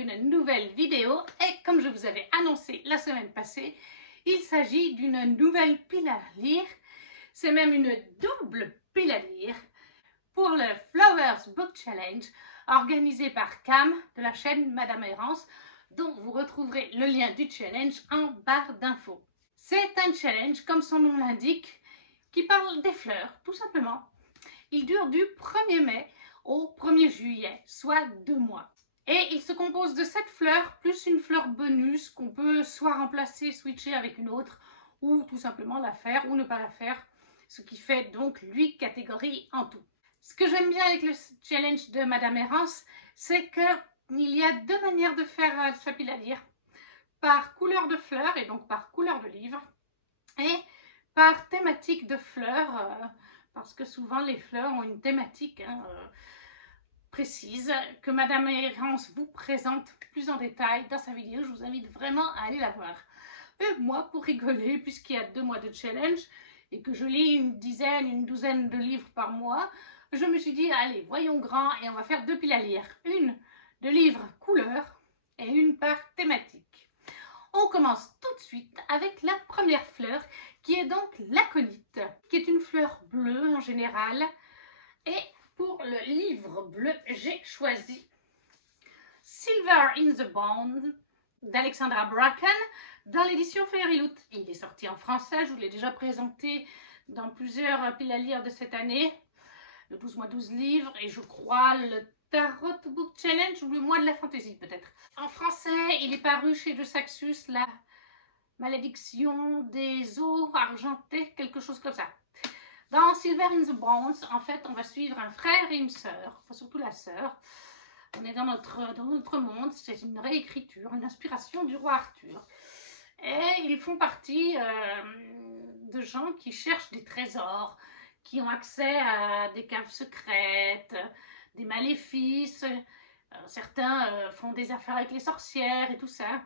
une nouvelle vidéo et comme je vous avais annoncé la semaine passée, il s'agit d'une nouvelle pile à lire. C'est même une double pile à lire pour le Flowers Book Challenge organisé par Cam de la chaîne Madame Errance, dont vous retrouverez le lien du challenge en barre d'infos. C'est un challenge, comme son nom l'indique, qui parle des fleurs, tout simplement. Il dure du 1er mai au 1er juillet, soit 2 mois. Et il se compose de 7 fleurs, plus une fleur bonus qu'on peut soit remplacer, switcher avec une autre, ou tout simplement la faire ou ne pas la faire, ce qui fait donc 8 catégories en tout. Ce que j'aime bien avec le challenge de Madame Errance, c'est qu'il y a 2 manières de faire sa pile à lire. Par couleur de fleurs, et donc par couleur de livre, et par thématique de fleurs, parce que souvent les fleurs ont une thématique précise que Madame Errance vous présente plus en détail dans sa vidéo. Je vous invite vraiment à aller la voir. Et moi, pour rigoler, puisqu'il y a 2 mois de challenge et que je lis une douzaine de livres par mois, je me suis dit, allez, voyons grand et on va faire 2 piles à lire. Une de livres couleur et une par thématique. On commence tout de suite avec la première fleur qui est donc l'aconite, qui est une fleur bleue en général. Et pour le livre bleu, j'ai choisi Silver in the Bond d'Alexandra Bracken dans l'édition Fairyloot. Il est sorti en français, je vous l'ai déjà présenté dans plusieurs piles à lire de cette année. Le 12 mois 12 livres et je crois le Tarot Book Challenge ou le mois de la fantaisie peut-être. En français, il est paru chez De Saxus, la malédiction des eaux argentées, quelque chose comme ça. Dans Silver in the Bones, en fait, on va suivre un frère et une sœur, enfin surtout la sœur. On est dans notre monde, c'est une réécriture, une inspiration du roi Arthur. Et ils font partie de gens qui cherchent des trésors, qui ont accès à des caves secrètes, des maléfices. Certains font des affaires avec les sorcières et tout ça.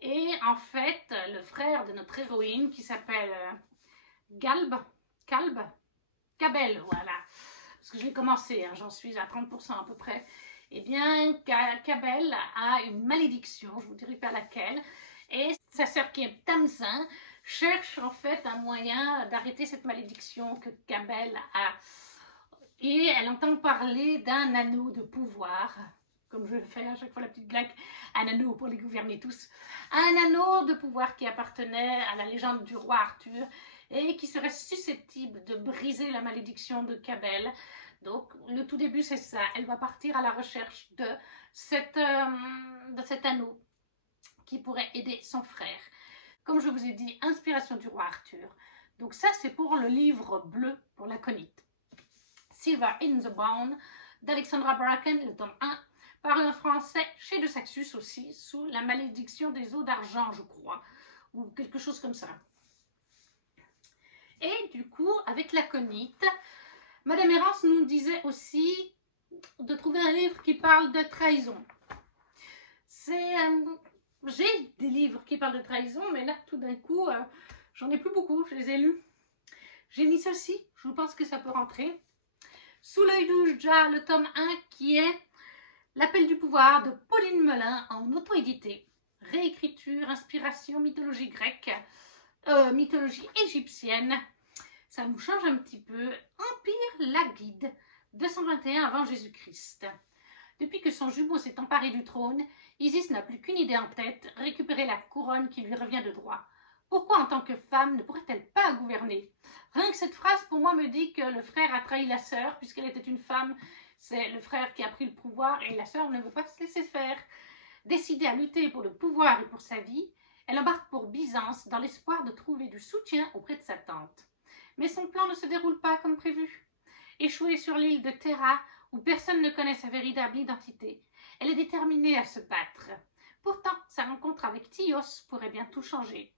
Et en fait, le frère de notre héroïne, qui s'appelle Cabel, voilà. Parce que je l'ai commencé, hein, j'en suis à 30% à peu près. Eh bien, Cabel a une malédiction, je vous dirai pas laquelle. Et sa sœur qui est Tamsin cherche en fait un moyen d'arrêter cette malédiction que Cabel a. Et elle entend parler d'un anneau de pouvoir, comme je le fais à chaque fois la petite blague, un anneau pour les gouverner tous. Un anneau de pouvoir qui appartenait à la légende du roi Arthur et qui serait susceptible de briser la malédiction de Cabel. Donc le tout début c'est ça, elle va partir à la recherche de cet anneau qui pourrait aider son frère. Comme je vous ai dit, inspiration du roi Arthur. Donc ça c'est pour le livre bleu, pour l'aconite. Silver in the Bone d'Alexandra Bracken, le tome 1, parlé en français chez De Saxus aussi, sous la malédiction des eaux d'argent, je crois, ou quelque chose comme ça. Et du coup, avec l'aconite, Madame Errance nous disait aussi de trouver un livre qui parle de trahison. J'ai des livres qui parlent de trahison, mais là, tout d'un coup, j'en ai plus beaucoup, je les ai lus. J'ai mis ceci, je pense que ça peut rentrer. Sous l'œil d'Oujja, le tome 1, qui est L'appel du pouvoir de Pauline Melin en auto-édité. Réécriture, inspiration, mythologie grecque, mythologie égyptienne. Ça nous change un petit peu. Empire Lagide, 221 avant Jésus-Christ. Depuis que son jumeau s'est emparé du trône, Isis n'a plus qu'une idée en tête, récupérer la couronne qui lui revient de droit. Pourquoi en tant que femme ne pourrait-elle pas gouverner? Rien que cette phrase pour moi me dit que le frère a trahi la sœur puisqu'elle était une femme. C'est le frère qui a pris le pouvoir et la sœur ne veut pas se laisser faire. Décidée à lutter pour le pouvoir et pour sa vie, elle embarque pour Byzance dans l'espoir de trouver du soutien auprès de sa tante. Mais son plan ne se déroule pas comme prévu. Échouée sur l'île de Terra, où personne ne connaît sa véritable identité, elle est déterminée à se battre. Pourtant, sa rencontre avec Thios pourrait bien tout changer.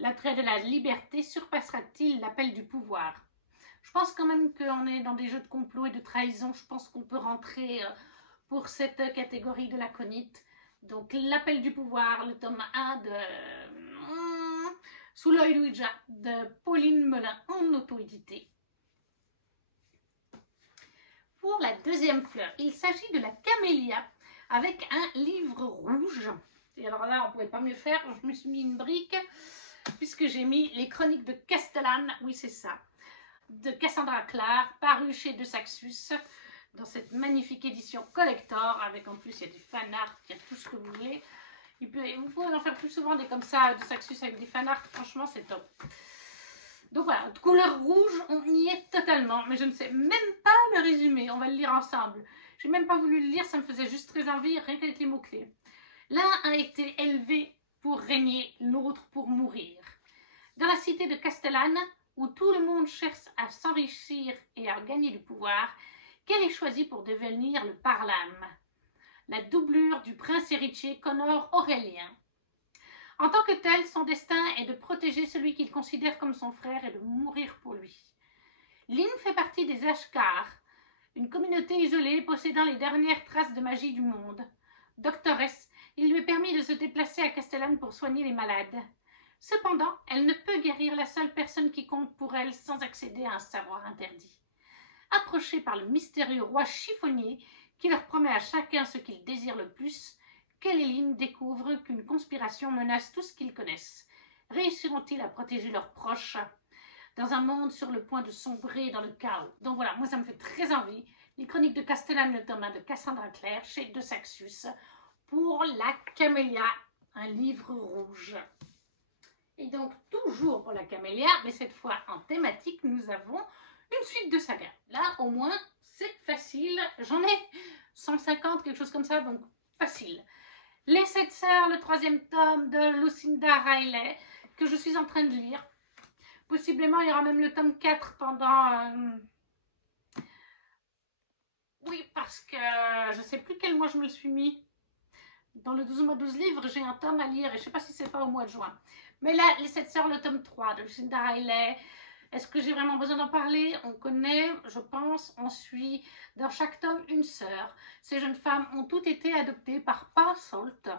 L'attrait de la liberté surpassera-t-il l'appel du pouvoir? Je pense quand même qu'on est dans des jeux de complot et de trahison. Je pense qu'on peut rentrer pour cette catégorie de l'aconite. Donc, l'appel du pouvoir, le tome 1 de Sous l'œil d'Ouija de Pauline Melin en auto-édité. Pour la deuxième fleur, il s'agit de la camélia avec un livre rouge. Et alors là, on ne pouvait pas mieux faire, je me suis mis une brique, puisque j'ai mis les chroniques de Castellane, oui c'est ça, de Cassandra Clare, paru chez De Saxus, dans cette magnifique édition collector, avec en plus il y a du fan art, il y a tout ce que vous voulez. Vous pouvez en faire plus souvent des comme ça, De Saxus avec des fan art, franchement c'est top. Donc voilà, de couleur rouge, on y est totalement, mais je ne sais même pas le résumé, on va le lire ensemble. J'ai même pas voulu le lire, ça me faisait juste très envie, rien qu'avec les mots-clés. L'un a été élevé pour régner, l'autre pour mourir. Dans la cité de Castellane, où tout le monde cherche à s'enrichir et à gagner du pouvoir, quel est choisi pour devenir le parlame? La doublure du prince héritier Connor Aurélien. En tant que tel, son destin est de protéger celui qu'il considère comme son frère et de mourir pour lui. Lynn fait partie des Ashkar, une communauté isolée possédant les dernières traces de magie du monde. Doctoresse, il lui est permis de se déplacer à Castellane pour soigner les malades. Cependant, elle ne peut guérir la seule personne qui compte pour elle sans accéder à un savoir interdit. Approchée par le mystérieux roi chiffonnier qui leur promet à chacun ce qu'ils désirent le plus, Kel et Lynn découvrent qu'une conspiration menace tout ce qu'ils connaissent. Réussiront-ils à protéger leurs proches dans un monde sur le point de sombrer dans le chaos? Donc voilà, moi ça me fait très envie. Les chroniques de Castellane, le tome 1 de Cassandra Clare chez De Saxus pour la Camélia, un livre rouge. Et donc toujours pour la Camélia, mais cette fois en thématique, nous avons une suite de sagas. Là au moins c'est facile, j'en ai 150, quelque chose comme ça, donc facile. Les 7 sœurs, le 3e tome de Lucinda Riley, que je suis en train de lire. Possiblement, il y aura même le tome 4 pendant... Oui, parce que je ne sais plus quel mois je me le suis mis. Dans le 12 mois 12 livres, j'ai un tome à lire et je ne sais pas si c'est pas au mois de juin. Mais là, les 7 sœurs, le tome 3 de Lucinda Riley. Est-ce que j'ai vraiment besoin d'en parler? On connaît, je pense, on suit dans chaque tome une sœur. Ces jeunes femmes ont toutes été adoptées par Pa Salt,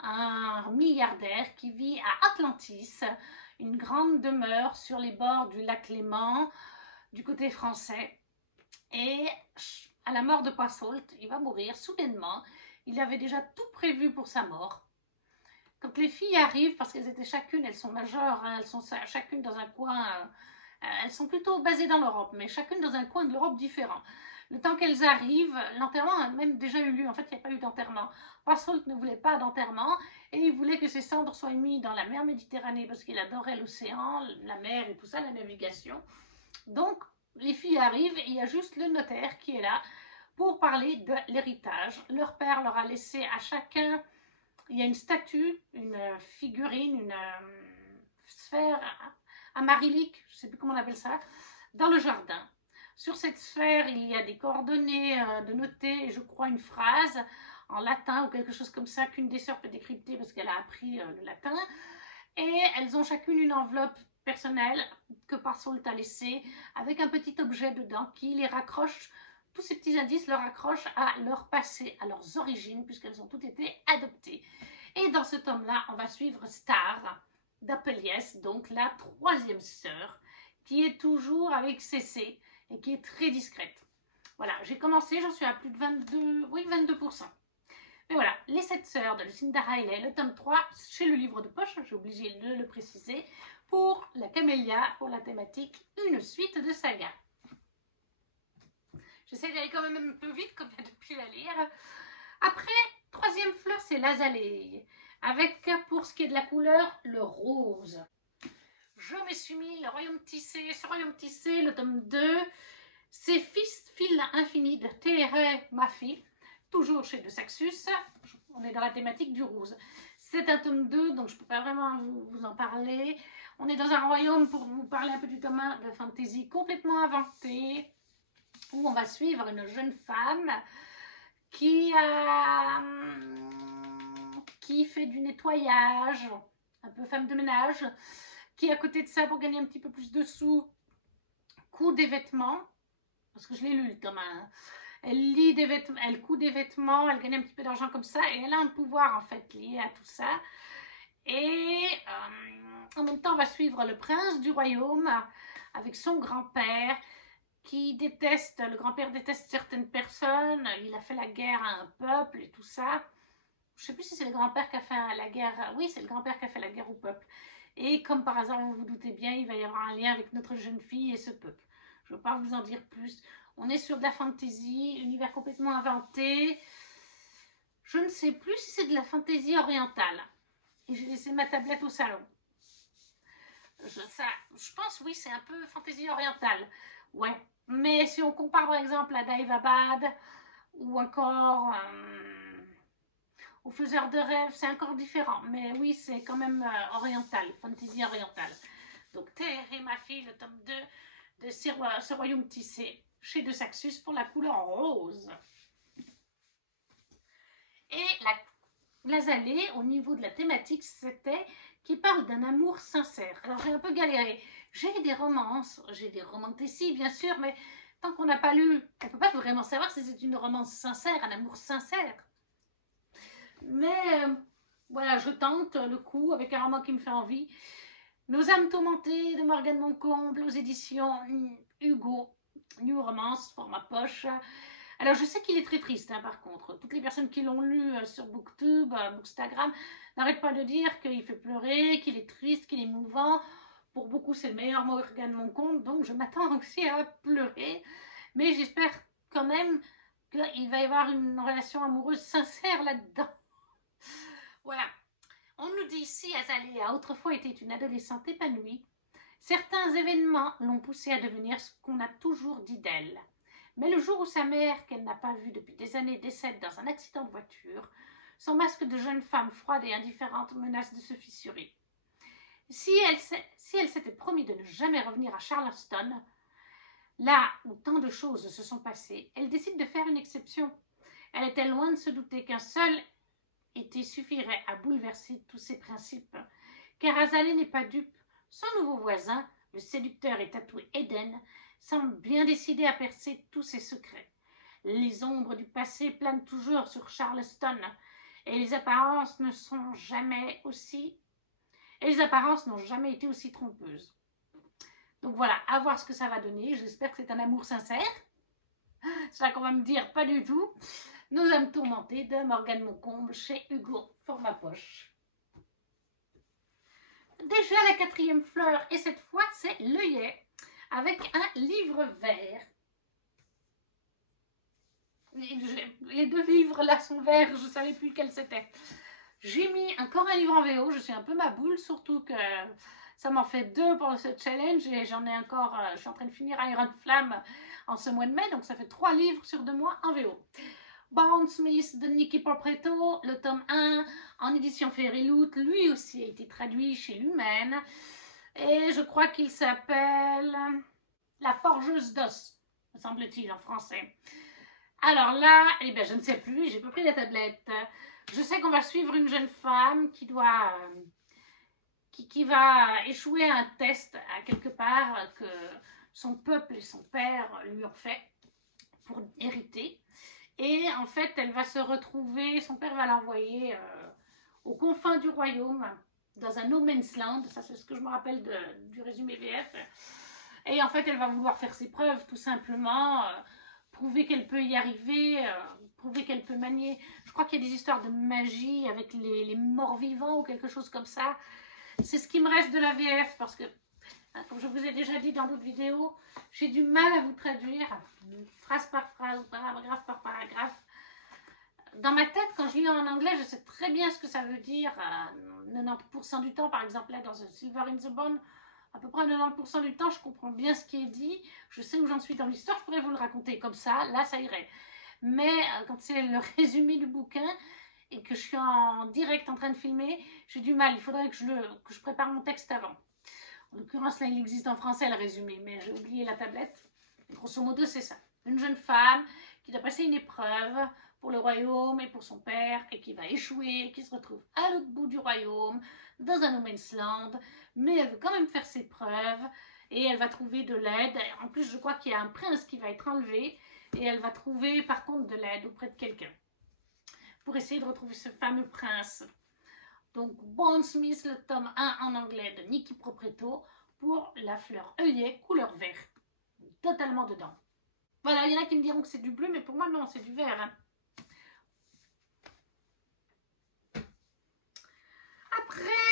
un milliardaire qui vit à Atlantis, une grande demeure sur les bords du lac Léman, du côté français. Et à la mort de Pa Salt, il va mourir soudainement. Il avait déjà tout prévu pour sa mort. Quand les filles arrivent, parce qu'elles étaient chacune, elles sont majeures, hein, elles sont chacune dans un coin, elles sont plutôt basées dans l'Europe, mais chacune dans un coin de l'Europe différent. Le temps qu'elles arrivent, l'enterrement a même déjà eu lieu. En fait, il n'y a pas eu d'enterrement. Pa Salt ne voulait pas d'enterrement et il voulait que ses cendres soient mises dans la mer Méditerranée parce qu'il adorait l'océan, la mer et tout ça, la navigation. Donc, les filles arrivent et il y a juste le notaire qui est là pour parler de l'héritage. Leur père leur a laissé à chacun, il y a une statue, une figurine, une sphère amarylique, je ne sais plus comment on appelle ça, dans le jardin. Sur cette sphère, il y a des coordonnées de noter, et je crois une phrase en latin ou quelque chose comme ça qu'une des sœurs peut décrypter parce qu'elle a appris le latin. Et elles ont chacune une enveloppe personnelle que Pa Salt a laissée avec un petit objet dedans qui les raccroche. Tous ces petits indices leur raccrochent à leur passé, à leurs origines, puisqu'elles ont toutes été adoptées. Et dans ce tome-là, on va suivre Star d'Apeliès, donc la 3e sœur, qui est toujours avec Cécé et qui est très discrète. Voilà, j'ai commencé, j'en suis à plus de 22%. Mais voilà, les 7 sœurs de Lucinda Riley, le tome 3, chez le livre de poche, j'ai obligé de le préciser, pour la Camélia, pour la thématique, une suite de saga. J'essaie d'aller quand même un peu vite, comme il y a depuis la lire. Après, 3e fleur, c'est l'azalée, avec, pour ce qui est de la couleur, le rose. Je me suis mis le Royaume Tissé, ce Royaume Tissé, le tome 2, c'est Fil infini de Thérèse Maffy, toujours chez De Saxus. On est dans la thématique du rose. C'est un tome 2, donc je ne peux pas vraiment vous en parler. On est dans un royaume, pour vous parler un peu du tome 1, de fantasy complètement inventé, où on va suivre une jeune femme qui fait du nettoyage, un peu femme de ménage, qui à côté de ça, pour gagner un petit peu plus de sous, coud des vêtements, parce que je l'ai lu le tome 1. Elle lit des vêtements, elle coud des vêtements, elle gagne un petit peu d'argent comme ça, et elle a un pouvoir en fait lié à tout ça. Et en même temps, on va suivre le prince du royaume avec son grand-père le grand-père déteste certaines personnes, il a fait la guerre à un peuple et tout ça. Je ne sais plus si c'est le grand-père qui a fait la guerre, oui c'est le grand-père qui a fait la guerre au peuple. Et comme par hasard, vous vous doutez bien, il va y avoir un lien avec notre jeune fille et ce peuple. Je ne veux pas vous en dire plus. On est sur de la fantasy, univers complètement inventé. Je ne sais plus si c'est de la fantasy orientale. Et j'ai laissé ma tablette au salon. Je pense, oui, c'est un peu fantasy orientale. Ouais. Mais si on compare par exemple à Daevabad ou encore au Faiseur de rêves, c'est encore différent. Mais oui, c'est quand même oriental, fantasy orientale. Donc Terre et ma fille, le tome 2 de Ce royaume tissé chez De Saxus pour la couleur rose. Et l'Azalée, au niveau de la thématique, c'était qui parle d'un amour sincère. Alors j'ai un peu galéré. J'ai des romances, j'ai des romantici bien sûr, mais tant qu'on n'a pas lu, on ne peut pas vraiment savoir si c'est une romance sincère, un amour sincère. Mais voilà, je tente le coup avec un roman qui me fait envie. Nos âmes tourmentées de Morgane Moncomble aux éditions Hugo, New Romance, format poche. Alors je sais qu'il est très triste hein, par contre. Toutes les personnes qui l'ont lu sur Booktube, Bookstagram, n'arrêtent pas de dire qu'il fait pleurer, qu'il est triste, qu'il est émouvant. Pour beaucoup c'est le meilleur Morgane Moncomble, donc je m'attends aussi à pleurer. Mais j'espère quand même qu'il va y avoir une relation amoureuse sincère là-dedans. Voilà. On nous dit ici, Azalée a autrefois été une adolescente épanouie. Certains événements l'ont poussée à devenir ce qu'on a toujours dit d'elle. Mais le jour où sa mère, qu'elle n'a pas vue depuis des années, décède dans un accident de voiture, son masque de jeune femme froide et indifférente menace de se fissurer. Si elle s'était promis de ne jamais revenir à Charleston, là où tant de choses se sont passées, elle décide de faire une exception. Elle était loin de se douter qu'un seul été suffirait à bouleverser tous ses principes. Car Azalée n'est pas dupe. Son nouveau voisin, le séducteur et tatoué Eden, semble bien décidé à percer tous ses secrets. Les ombres du passé planent toujours sur Charleston, et les apparences n'ont jamais été aussi trompeuses. Donc voilà, à voir ce que ça va donner. J'espère que c'est un amour sincère. C'est là qu'on va me dire pas du tout. Nos âmes tourmentées de Morgane Moncomble chez Hugo, format poche. Déjà la quatrième fleur, et cette fois c'est l'œillet, avec un livre vert. Les deux livres là sont verts, je ne savais plus lequel c'était. J'ai mis encore un livre en VO, je suis un peu ma boule, surtout que ça m'en fait 2 pour ce challenge et j'en ai encore, je suis en train de finir Iron Flamme en ce mois de mai, donc ça fait 3 livres sur 2 mois en VO. Bound Smith de Nicky Porpretto, le tome 1 en édition Fairyloot, lui aussi a été traduit chez Lumen et je crois qu'il s'appelle La Forgeuse d'os, me semble-t-il en français. Alors là, eh bien, je ne sais plus, j'ai pas pris la tablette. Je sais qu'on va suivre une jeune femme qui va échouer à un test à quelque part que son peuple et son père lui ont fait pour hériter. Et en fait, elle va se retrouver, son père va l'envoyer aux confins du royaume, dans un no man's land, ça c'est ce que je me rappelle du résumé VF. Et en fait, elle va vouloir faire ses preuves, tout simplement, prouver qu'elle peut y arriver, prouver qu'elle peut manier. Je crois qu'il y a des histoires de magie avec les morts vivants ou quelque chose comme ça. C'est ce qui me reste de la VF, parce que, comme je vous ai déjà dit dans d'autres vidéos, j'ai du mal à vous traduire, phrase par phrase, paragraphe par paragraphe. Dans ma tête, quand je lis en anglais, je sais très bien ce que ça veut dire. 90% du temps, par exemple, là, dans The Silver in the Bone, à peu près 90% du temps, je comprends bien ce qui est dit. Je sais où j'en suis dans l'histoire, je pourrais vous le raconter comme ça, là, ça irait. Mais quand c'est le résumé du bouquin et que je suis en direct en train de filmer, j'ai du mal. Il faudrait que je prépare mon texte avant. En l'occurrence, là, il existe en français le résumé, mais j'ai oublié la tablette. Grosso modo, c'est ça. Une jeune femme qui doit passer une épreuve pour le royaume et pour son père, et qui va échouer, qui se retrouve à l'autre bout du royaume, dans un no man's land, mais elle veut quand même faire ses preuves, et elle va trouver de l'aide. En plus, je crois qu'il y a un prince qui va être enlevé, et elle va trouver par contre de l'aide auprès de quelqu'un, pour essayer de retrouver ce fameux prince. Donc, Bound Smith, le tome 1 en anglais de Nicky Porpretto, pour la fleur œillet couleur vert. totalement dedans. Voilà, il y en a qui me diront que c'est du bleu, mais pour moi, non, c'est du vert. Hein. Après,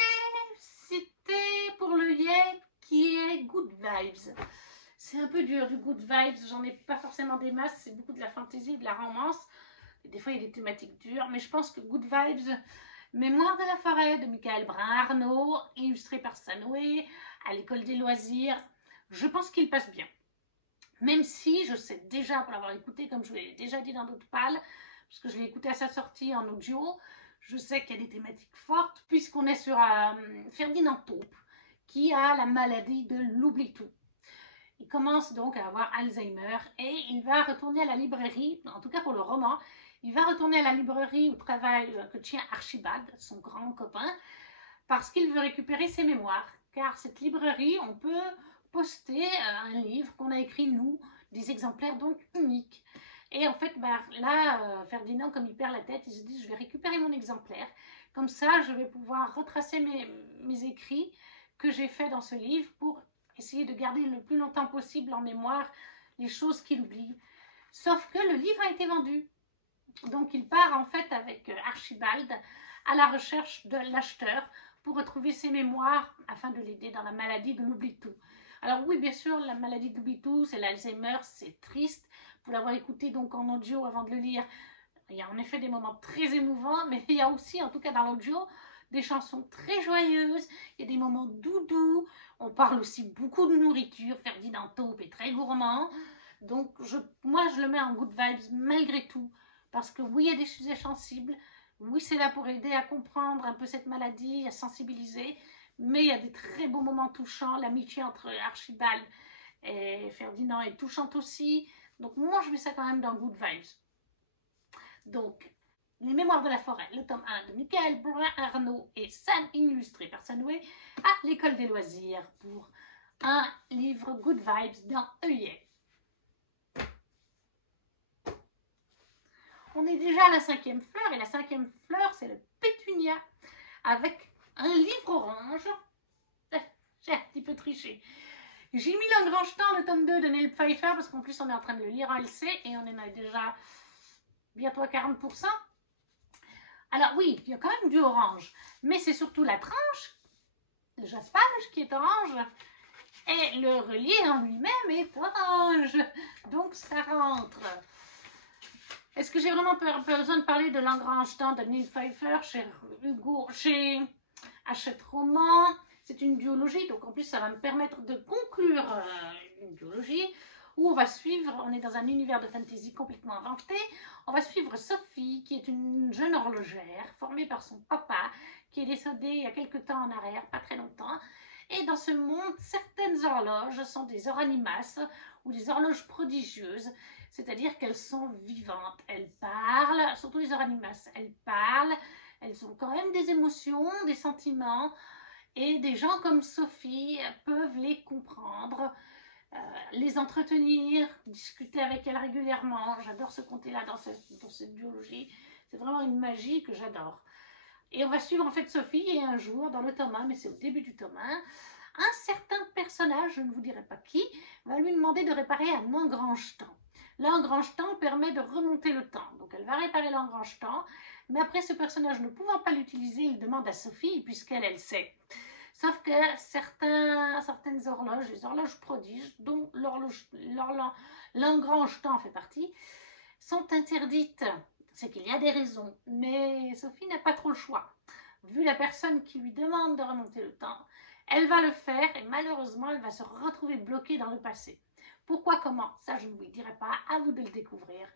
c'était pour le Yay qui est Good Vibes. C'est un peu dur du Good Vibes, j'en ai pas forcément des masses, c'est beaucoup de la fantaisie, de la romance. Des fois, il y a des thématiques dures, mais je pense que Good Vibes, Mémoire de la forêt de Michael Brun-Arnaud, illustré par Sanoé, à l'école des loisirs, je pense qu'il passe bien. Même si je sais déjà, pour l'avoir écouté, comme je l'ai déjà dit dans d'autres pales, parce que je l'ai écouté à sa sortie en audio, je sais qu'il y a des thématiques fortes, puisqu'on est sur Ferdinand Taupe, qui a la maladie de l'oubli-tout. Il commence donc à avoir Alzheimer et il va retourner à la librairie, en tout cas pour le roman, il va retourner à la librairie au travail que tient Archibald, son grand copain, parce qu'il veut récupérer ses mémoires. Car cette librairie, on peut poster un livre qu'on a écrit nous, des exemplaires donc uniques. Et en fait, là, Ferdinand, comme il perd la tête, il se dit, je vais récupérer mon exemplaire. Comme ça, je vais pouvoir retracer mes écrits que j'ai faits dans ce livre pour essayer de garder le plus longtemps possible en mémoire les choses qu'il oublie. Sauf que le livre a été vendu. Donc il part en fait avec Archibald à la recherche de l'acheteur pour retrouver ses mémoires afin de l'aider dans la maladie de l'oubli-tout. Alors oui, bien sûr, la maladie de l'oubli-tout, c'est l'Alzheimer, c'est triste. Pour l'avoir écouté donc en audio avant de le lire, il y a en effet des moments très émouvants, mais il y a aussi, en tout cas dans l'audio, des chansons très joyeuses, il y a des moments doudous, on parle aussi beaucoup de nourriture, Ferdinand Taupe est très gourmand, donc moi je le mets en good vibes malgré tout, parce que oui, il y a des sujets sensibles, oui, c'est là pour aider à comprendre un peu cette maladie, à sensibiliser, mais il y a des très beaux moments touchants, l'amitié entre Archibald et Ferdinand est touchante aussi, donc moi je mets ça quand même dans good vibes. Donc, Les Mémoires de la forêt, le tome 1 de Michael Brun-Arnaud et Sam, illustré par Sanoé, à l'école des loisirs pour un livre Good Vibes dans œillet. On est déjà à la 5e fleur, et la 5e fleur, c'est le pétunia, avec un livre orange. J'ai un petit peu triché. J'ai mis L'Engrange-Temps, le tome 2 de Neil Pfeiffer, parce qu'en plus on est en train de le lire en LC, et on en a déjà bientôt à 40%. Alors oui, il y a quand même du orange, mais c'est surtout la tranche, le jaspage qui est orange, et le relié en lui-même est orange. Donc ça rentre. Est-ce que j'ai vraiment besoin de parler de L'Engrange-Temps de Neil Pfeiffer chez Hachette Roman? C'est une duologie, donc en plus ça va me permettre de conclure une duologie où on va suivre, on est dans un univers de fantasy complètement inventé, on va suivre Sophie, qui est une jeune horlogère formée par son papa, qui est décédé il y a quelques temps en arrière, pas très longtemps. Et dans ce monde, certaines horloges sont des oranimas ou des horloges prodigieuses, c'est-à-dire qu'elles sont vivantes, elles parlent, surtout les oranimas, elles parlent, elles ont quand même des émotions, des sentiments, et des gens comme Sophie peuvent les comprendre, les entretenir, discuter avec elles régulièrement. J'adore ce conte-là dans cette biologie. C'est vraiment une magie que j'adore. Et on va suivre en fait Sophie et un jour, dans le tome 1, mais c'est au début du tome 1, un certain personnage, je ne vous dirai pas qui, va lui demander de réparer un engrange-temps. L'engrange-temps permet de remonter le temps. Donc elle va réparer l'engrange-temps, mais après ce personnage ne pouvant pas l'utiliser, il demande à Sophie, puisqu'elle, elle sait. Sauf que certaines horloges, les horloges prodiges, dont l'engrange-temps fait partie, sont interdites. C'est qu'il y a des raisons, mais Sophie n'a pas trop le choix. Vu la personne qui lui demande de remonter le temps, elle va le faire et malheureusement, elle va se retrouver bloquée dans le passé. Pourquoi, comment? Ça, je ne vous le dirai pas, à vous de le découvrir.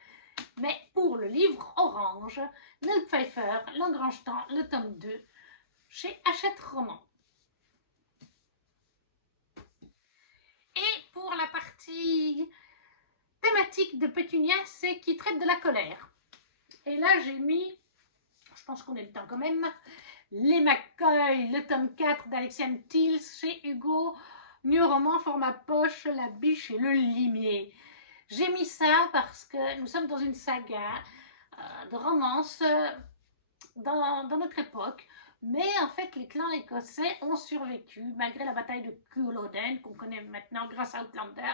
Mais pour le livre orange, Neil Pfeiffer, L'Engrange-Temps, le tome 2, chez Hachette Roman. Et pour la partie thématique de Pétunia, c'est qui traite de la colère. Et là, j'ai mis, je pense qu'on est le temps quand même, Les McCoy, le tome 4 d'Alexiane Thiels chez Hugo, New Roman, format poche, La Biche et le Limier. J'ai mis ça parce que nous sommes dans une saga de romance dans notre époque, mais en fait les clans écossais ont survécu malgré la bataille de Culloden qu'on connaît maintenant grâce à Outlander.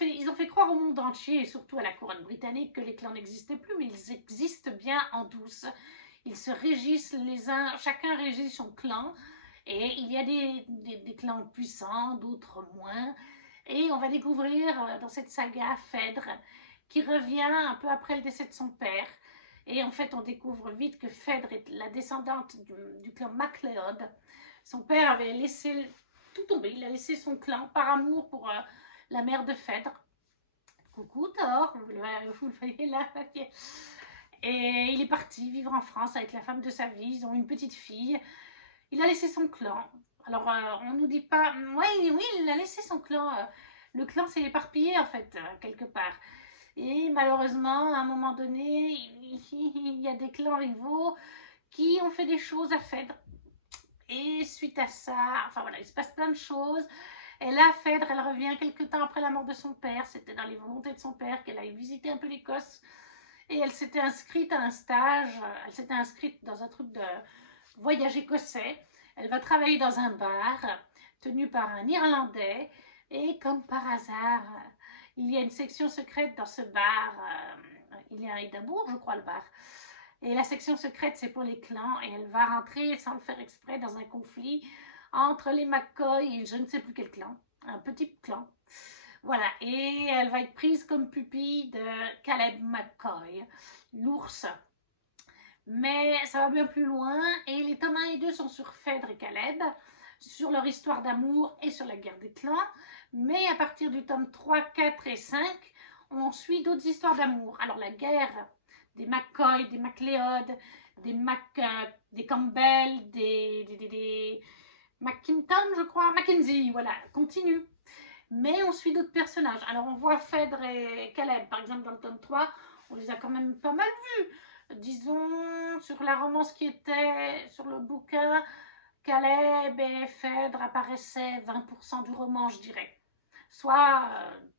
ils ont fait croire au monde entier, et surtout à la couronne britannique, que les clans n'existaient plus, mais ils existent bien en douce. Ils se régissent les uns, chacun régit son clan, et il y a des clans puissants, d'autres moins. Et on va découvrir dans cette saga Phèdre, qui revient un peu après le décès de son père. Et en fait, on découvre vite que Phèdre est la descendante du clan MacLeod. Son père avait laissé tout tomber, il a laissé son clan par amour pour la mère de Phèdre. Coucou Thor, vous le voyez là. Et il est parti vivre en France avec la femme de sa vie, ils ont une petite fille. Il a laissé son clan. Alors, on nous dit pas... Oui, il a laissé son clan. Le clan s'est éparpillé, en fait, quelque part. Et malheureusement, à un moment donné, il y a des clans rivaux qui ont fait des choses à Phèdre. Et suite à ça, enfin voilà, il se passe plein de choses. Et là, Phèdre, elle revient quelques temps après la mort de son père. C'était dans les volontés de son père qu'elle aille visiter un peu l'Écosse. Et elle s'était inscrite à un stage. Elle s'était inscrite dans un truc de voyage écossais. Elle va travailler dans un bar tenu par un Irlandais. Et comme par hasard, il y a une section secrète dans ce bar. Il est à Édimbourg, je crois, le bar. Et la section secrète, c'est pour les clans. Et elle va rentrer, sans le faire exprès, dans un conflit entre les McCoy et je ne sais plus quel clan. Un petit clan. Voilà. Et elle va être prise comme pupille de Caleb McCoy, l'ours. Mais ça va bien plus loin. Et les tomes 1 et 2 sont sur Phèdre et Caleb, sur leur histoire d'amour et sur la guerre des clans. Mais à partir du tome 3, 4 et 5, on suit d'autres histoires d'amour. Alors la guerre des McCoy, des MacLeod, des Campbell, des McKinton, je crois, Mackenzie, voilà, continue. Mais on suit d'autres personnages. Alors on voit Phèdre et Caleb, par exemple dans le tome 3, on les a quand même pas mal vus. Disons, sur la romance qui était sur le bouquin, Caleb et Phèdre apparaissaient 20% du roman, je dirais. Soit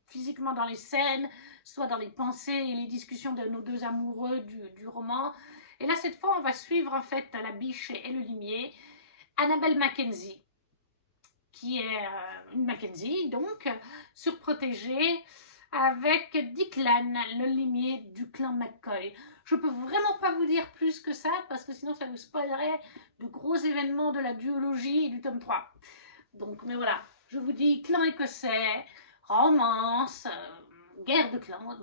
physiquement dans les scènes, soit dans les pensées et les discussions de nos deux amoureux du roman. Et là, cette fois, on va suivre en fait la biche et le limier, Annabelle Mackenzie, qui est une Mackenzie, donc, surprotégée, avec Declan, le limier du clan McCoy. Je peux vraiment pas vous dire plus que ça, parce que sinon ça vous spoilerait de gros événements de la duologie et du tome 3. Donc, mais voilà, je vous dis clan écossais, romance, guerre de clans,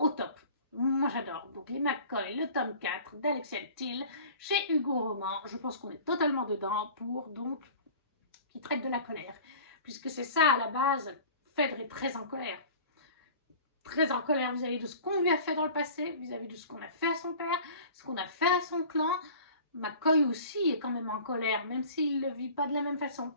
au top. Moi j'adore. Donc les McCoy, le tome 4 d'Alexia Thiel chez Hugo Roman. Je pense qu'on est totalement dedans pour donc qui traite de la colère. Puisque c'est ça à la base, Phèdre est très en colère. Très en colère vis-à-vis de ce qu'on lui a fait dans le passé, vis-à-vis de ce qu'on a fait à son père, ce qu'on a fait à son clan. McCoy aussi est quand même en colère, même s'il ne le vit pas de la même façon.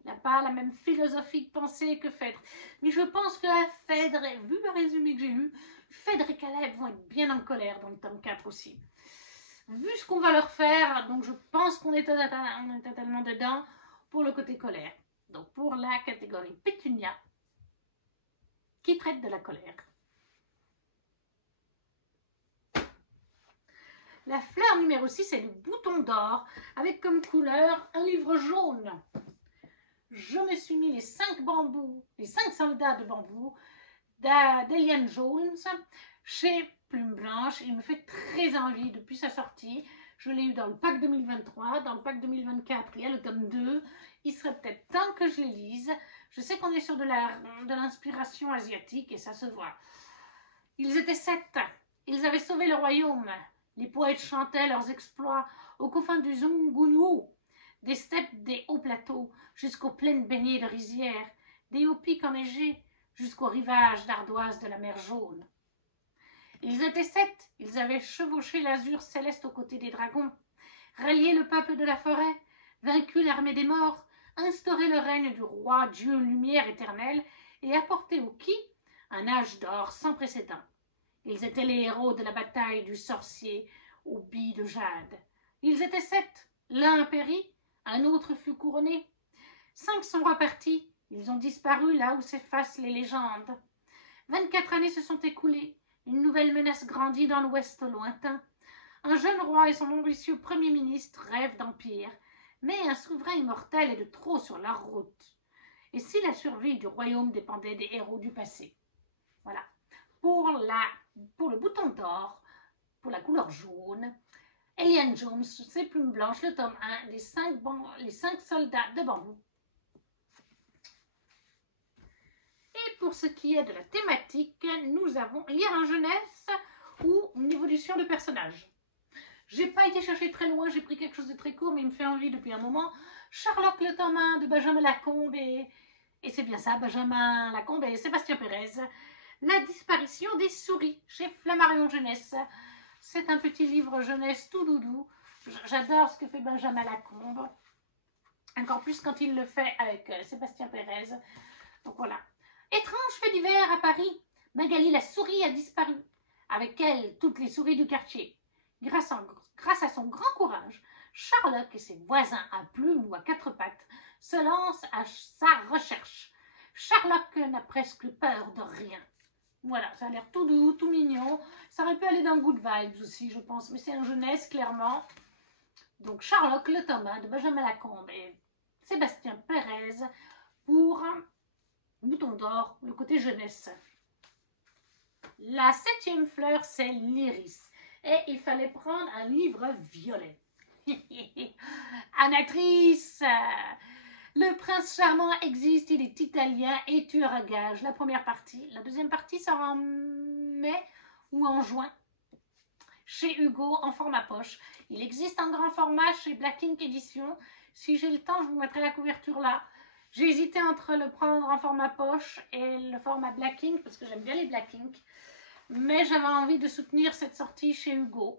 Il n'a pas la même philosophie de pensée que Phèdre. Mais je pense que Phèdre, vu le résumé que j'ai lu, Phèdre et Caleb vont être bien en colère dans le tome 4 aussi. Vu ce qu'on va leur faire, donc je pense qu'on est totalement dedans pour le côté colère. Donc pour la catégorie Pétunia, qui traite de la colère. La fleur numéro 6 est le bouton d'or, avec comme couleur un livre jaune. Je me suis mis les 5 soldats de bambou d'Eliane Jones chez Plume Blanche. Il me fait très envie depuis sa sortie. Je l'ai eu dans le pack 2023. Dans le pack 2024, il y a le tome 2. Il serait peut-être temps que je les lise. Je sais qu'on est sur de l'inspiration asiatique et ça se voit. Ils étaient 7. Ils avaient sauvé le royaume. Les poètes chantaient leurs exploits aux confins du Zungunwu, des steppes des hauts plateaux jusqu'aux plaines baignées de rizières, des hauts pics enneigés jusqu'aux rivages d'ardoise de la mer Jaune. Ils étaient 7, ils avaient chevauché l'azur céleste aux côtés des dragons, rallié le peuple de la forêt, vaincu l'armée des morts, instauré le règne du roi Dieu lumière éternelle et apporté au Ki un âge d'or sans précédent. Ils étaient les héros de la bataille du sorcier aux billes de jade. Ils étaient 7, l'un périt, un autre fut couronné. 5 sont repartis, ils ont disparu là où s'effacent les légendes. 24 années se sont écoulées, une nouvelle menace grandit dans l'ouest lointain. Un jeune roi et son ambitieux premier ministre rêvent d'empire, mais un souverain immortel est de trop sur leur route. et si la survie du royaume dépendait des héros du passé. Voilà. Pour le bouton d'or, pour la couleur jaune, Eliane Jones, Ses plumes blanches, le tome 1, les 5 soldats de bambou. Et pour ce qui est de la thématique, nous avons lire en jeunesse ou une évolution de personnage. J'ai pas été chercher très loin, j'ai pris quelque chose de très court, mais il me fait envie depuis un moment. Sherlock le tome 1 de Benjamin Lacombe et c'est bien ça, Benjamin Lacombe et Sébastien Pérez. La disparition des souris chez Flammarion Jeunesse. C'est un petit livre jeunesse tout doudou. J'adore ce que fait Benjamin Lacombe. Encore plus quand il le fait avec Sébastien Pérez. Donc voilà. Étrange fait divers à Paris. Magali la souris a disparu. Avec elle, toutes les souris du quartier. Grâce à son grand courage, Sherlock et ses voisins à plumes ou à quatre pattes se lancent à sa recherche. Sherlock n'a presque peur de rien. Voilà, ça a l'air tout doux, tout mignon. Ça aurait pu aller dans Good Vibes aussi, je pense, mais c'est en jeunesse, clairement. Donc, Sherlock, le tome 1 de Benjamin Lacombe et Sébastien Pérez pour Bouton d'or, le côté jeunesse. La 7e fleur, c'est l'iris. Et il fallait prendre un livre violet. Anatrice, le prince charmant existe, il est italien et tueur à gages. La première partie. La deuxième partie sort en mai ou en juin. Chez Hugo, en format poche. Il existe en grand format chez Black Ink Édition. Si j'ai le temps, je vous mettrai la couverture là. J'ai hésité entre le prendre en format poche et le format Black Ink parce que j'aime bien les Black Ink. Mais j'avais envie de soutenir cette sortie chez Hugo.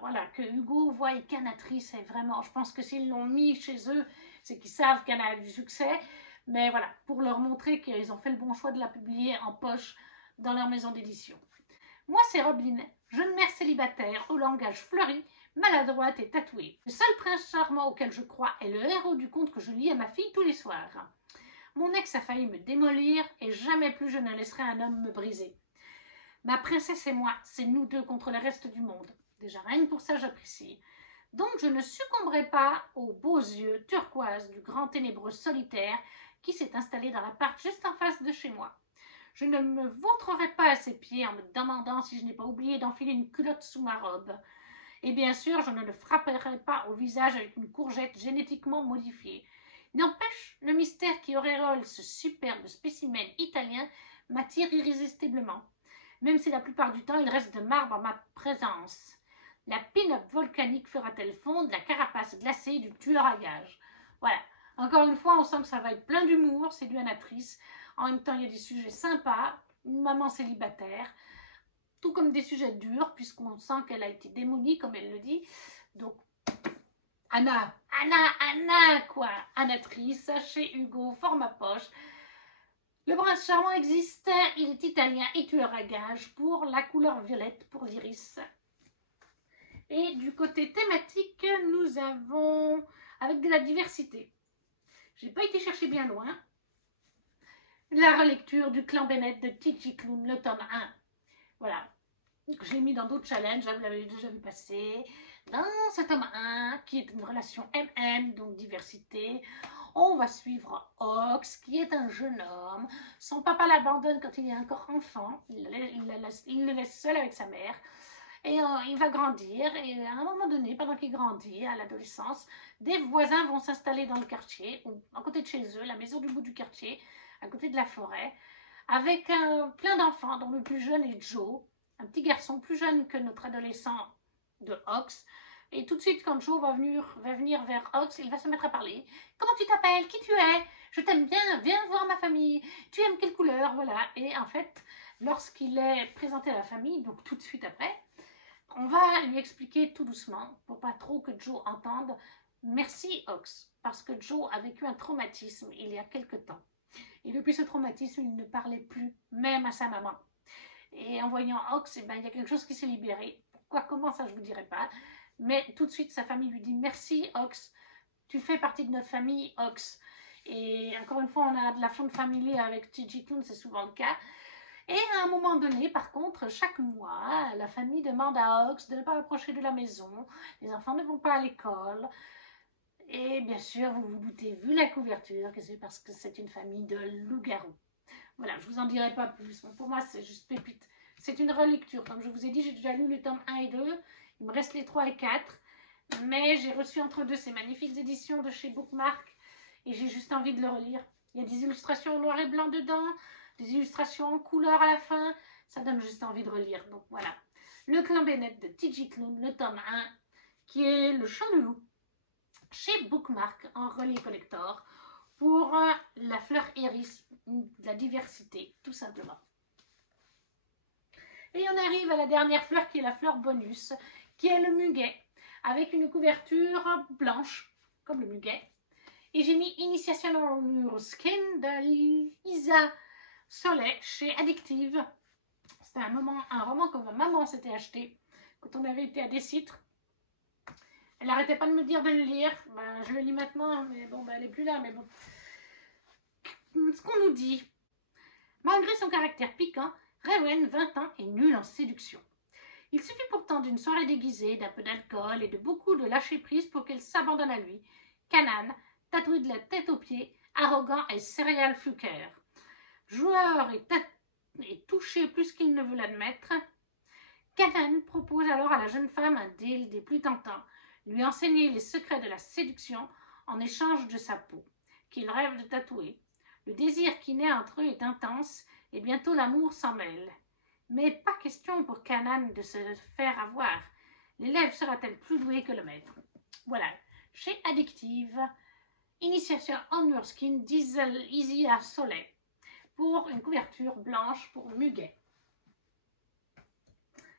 Voilà, que Hugo voit qu'Anatrice est vraiment... Je pense que s'ils l'ont mis chez eux, c'est qu'ils savent qu'elle a du succès. Mais voilà, pour leur montrer qu'ils ont fait le bon choix de la publier en poche dans leur maison d'édition. Moi, c'est Robin, jeune mère célibataire, au langage fleuri, maladroite et tatouée. Le seul prince charmant auquel je crois est le héros du conte que je lis à ma fille tous les soirs. Mon ex a failli me démolir et jamais plus je ne laisserai un homme me briser. Ma princesse et moi, c'est nous deux contre le reste du monde. Déjà, rien que pour ça, j'apprécie. Donc, je ne succomberai pas aux beaux yeux turquoises du grand ténébreux solitaire qui s'est installé dans l'appart juste en face de chez moi. Je ne me vautrerai pas à ses pieds en me demandant si je n'ai pas oublié d'enfiler une culotte sous ma robe. Et bien sûr, je ne le frapperai pas au visage avec une courgette génétiquement modifiée. N'empêche, le mystère qui auréole ce superbe spécimen italien m'attire irrésistiblement, même si la plupart du temps il reste de marbre en ma présence. La pin-up volcanique fera-t-elle fondre la carapace glacée du tueur à gages? Voilà. Encore une fois, on sent que ça va être plein d'humour, c'est du Anatrice. En même temps, il y a des sujets sympas, une maman célibataire, tout comme des sujets durs, puisqu'on sent qu'elle a été démonie, comme elle le dit. Donc, Anna, quoi. Anatrice, chez Hugo, format poche. Le prince charmant existe, il est italien et tueur à gages pour la couleur violette, pour l'iris. Et du côté thématique, nous avons, avec de la diversité. J'ai pas été chercher bien loin. La relecture du clan Bennett de T.J. Klune, le tome 1. Voilà. Je l'ai mis dans d'autres challenges, vous l'avez déjà vu passer. Dans ce tome 1, qui est une relation MM, donc diversité, on va suivre Ox, qui est un jeune homme. Son papa l'abandonne quand il est encore enfant. Il le laisse seul avec sa mère. Et il va grandir. Et à un moment donné, pendant qu'il grandit, à l'adolescence, des voisins vont s'installer dans le quartier, ou à côté de chez eux, la maison du bout du quartier, à côté de la forêt, avec plein d'enfants, dont le plus jeune est Joe, un petit garçon plus jeune que notre adolescent de Ox. Et tout de suite, quand Joe va venir vers Ox, il va se mettre à parler. Comment tu t'appelles? Qui tu es? Je t'aime bien, viens voir ma famille. Tu aimes quelle couleur? Voilà. Et en fait, lorsqu'il est présenté à la famille, donc tout de suite après, on va lui expliquer tout doucement, pour pas trop que Joe entende, merci Ox, parce que Joe a vécu un traumatisme il y a quelque temps. Et depuis ce traumatisme, il ne parlait plus, même à sa maman. Et en voyant Ox, eh ben, il y a quelque chose qui s'est libéré. Pourquoi, comment, ça je ne vous dirai pas. Mais tout de suite, sa famille lui dit merci Ox, tu fais partie de notre famille Ox. Et encore une fois, on a de la fonte familiale avec T.J. Klune, c'est souvent le cas. Et à un moment donné, par contre, chaque mois, la famille demande à Ox de ne pas approcher de la maison. Les enfants ne vont pas à l'école. Et bien sûr, vous vous doutez, vu la couverture, que c'est parce que c'est une famille de loups-garous. Voilà, je vous en dirai pas plus. Pour moi, c'est juste pépite. C'est une relecture. Comme je vous ai dit, j'ai déjà lu le tome 1 et 2. Il me reste les 3 et 4. Mais j'ai reçu entre deux ces magnifiques éditions de chez Bookmark. Et j'ai juste envie de le relire. Il y a des illustrations en noir et blanc dedans. Des illustrations en couleur à la fin. Ça donne juste envie de relire. Donc voilà. Le Clan Bennett de T.J. Klune, le tome 1, qui est le chant du loup, chez Bookmark en relié collector, pour la fleur iris, de la diversité, tout simplement. Et on arrive à la dernière fleur qui est la fleur bonus, qui est le muguet, avec une couverture blanche, comme le muguet. Et j'ai mis Initiation on Your Skin de Lisa Soleil chez Addictive. C'était un roman que ma maman s'était acheté quand on avait été à Décitre. Elle n'arrêtait pas de me dire de le lire. Ben, je le lis maintenant, mais bon, ben, elle n'est plus là, mais bon. Ce qu'on nous dit, malgré son caractère piquant, Rowan, 20 ans, est nul en séduction. Il suffit pourtant d'une soirée déguisée, d'un peu d'alcool et de beaucoup de lâcher-prise pour qu'elle s'abandonne à lui. Kanan, tatoué de la tête aux pieds, arrogant et serial fluker. Joueur et touché plus qu'il ne veut l'admettre, Kanan propose alors à la jeune femme un deal des plus tentants, lui enseigner les secrets de la séduction en échange de sa peau, qu'il rêve de tatouer. Le désir qui naît entre eux est intense et bientôt l'amour s'en mêle. Mais pas question pour Kanan de se faire avoir. L'élève sera-t-elle plus douée que le maître? Voilà, chez Addictive, Initiation on Your Skin d'Isia Soleil, pour une couverture blanche pour muguet.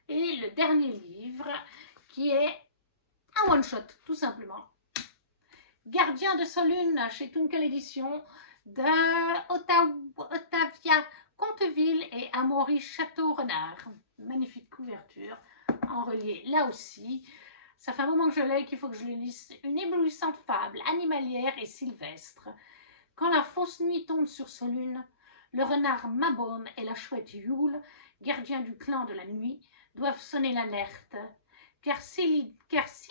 Et le dernier livre, qui est un one-shot, tout simplement. Gardien de Solune, chez Twinkle Édition, de Otavia Conteville et Amaury Château-Renard. Magnifique couverture, en relié là aussi. Ça fait un moment que je l'ai, qu'il faut que je le lise. Une éblouissante fable animalière et sylvestre. Quand la fausse nuit tombe sur Solune, le renard Mabon et la chouette Yule, gardiens du clan de la nuit, doivent sonner l'alerte. Car si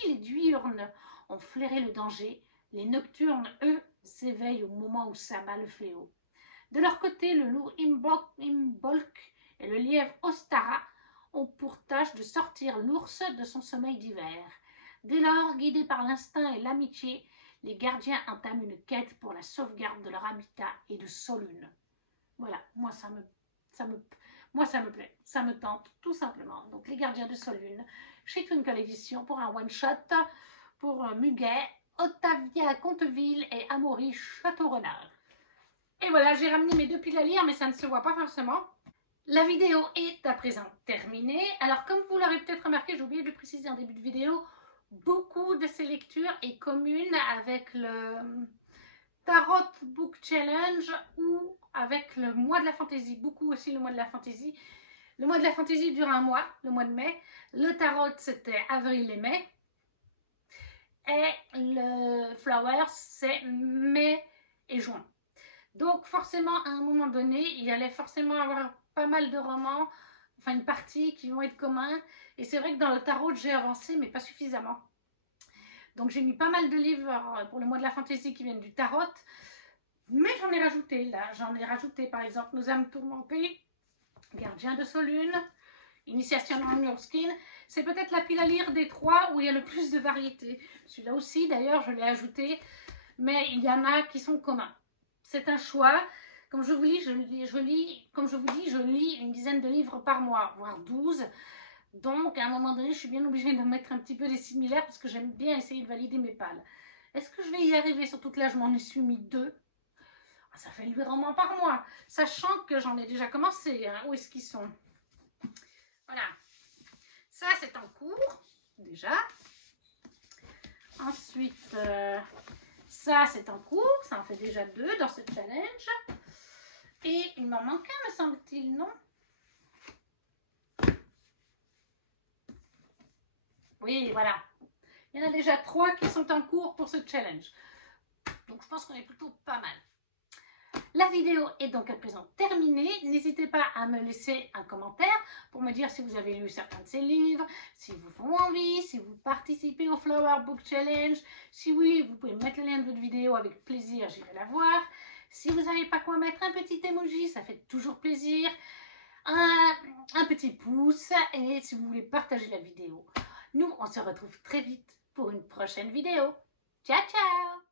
les diurnes ont flairé le danger, les nocturnes, eux, s'éveillent au moment où s'abat le fléau. De leur côté, le loup Imbolc et le lièvre Ostara ont pour tâche de sortir l'ours de son sommeil d'hiver. Dès lors, guidés par l'instinct et l'amitié, les gardiens entament une quête pour la sauvegarde de leur habitat et de Solune. Voilà, moi ça me plaît, ça me tente tout simplement. Donc les gardiens de Solune, chez Twinkle Édition, pour un one-shot, pour Muguet, Otavia Conteville et Amaury Château-Renard. Et voilà, j'ai ramené mes 2 piles à lire, mais ça ne se voit pas forcément. La vidéo est à présent terminée. Alors, comme vous l'aurez peut-être remarqué, j'ai oublié de préciser en début de vidéo, beaucoup de ces lectures est commune avec le Tarot Book Challenge ou avec le mois de la fantaisie. Beaucoup aussi le mois de la fantaisie. Le mois de la fantaisie dure un mois, le mois de mai. Le tarot, c'était avril et mai. Et le Flowers, c'est mai et juin. Donc forcément, à un moment donné, il y allait forcément avoir pas mal de romans, enfin une partie qui vont être communs. Et c'est vrai que dans le tarot, j'ai avancé, mais pas suffisamment. Donc j'ai mis pas mal de livres pour le mois de la fantaisie qui viennent du tarot. Mais j'en ai rajouté là. J'en ai rajouté par exemple Nos âmes tourmentées, Gardien de Solune, Initiation on Your Skin. C'est peut-être la pile à lire des 3 où il y a le plus de variété. Celui-là aussi, d'ailleurs, je l'ai ajouté. Mais il y en a qui sont communs. C'est un choix. Comme je vous lis, je lis une dizaine de livres par mois, voire 12. Donc, à un moment donné, je suis bien obligée de mettre un petit peu des similaires parce que j'aime bien essayer de valider mes pales. Est-ce que je vais y arriver? Surtout que là, je m'en suis mis 2. Ça fait 8 romans par mois, sachant que j'en ai déjà commencé. Hein. Où est-ce qu'ils sont? Voilà. Ça, c'est en cours, déjà. Ensuite, ça, c'est en cours. Ça en fait déjà 2 dans ce challenge. Et il m'en manque un, me semble-t-il, non? Oui, voilà. Il y en a déjà 3 qui sont en cours pour ce challenge. Donc, je pense qu'on est plutôt pas mal. La vidéo est donc à présent terminée. N'hésitez pas à me laisser un commentaire pour me dire si vous avez lu certains de ces livres, si vous font envie, si vous participez au Flower Book Challenge. Si oui, vous pouvez mettre le lien de votre vidéo, avec plaisir, j'irai la voir. Si vous n'avez pas quoi mettre, un petit emoji, ça fait toujours plaisir. Un petit pouce, et si vous voulez partager la vidéo. Nous, on se retrouve très vite pour une prochaine vidéo. Ciao, ciao!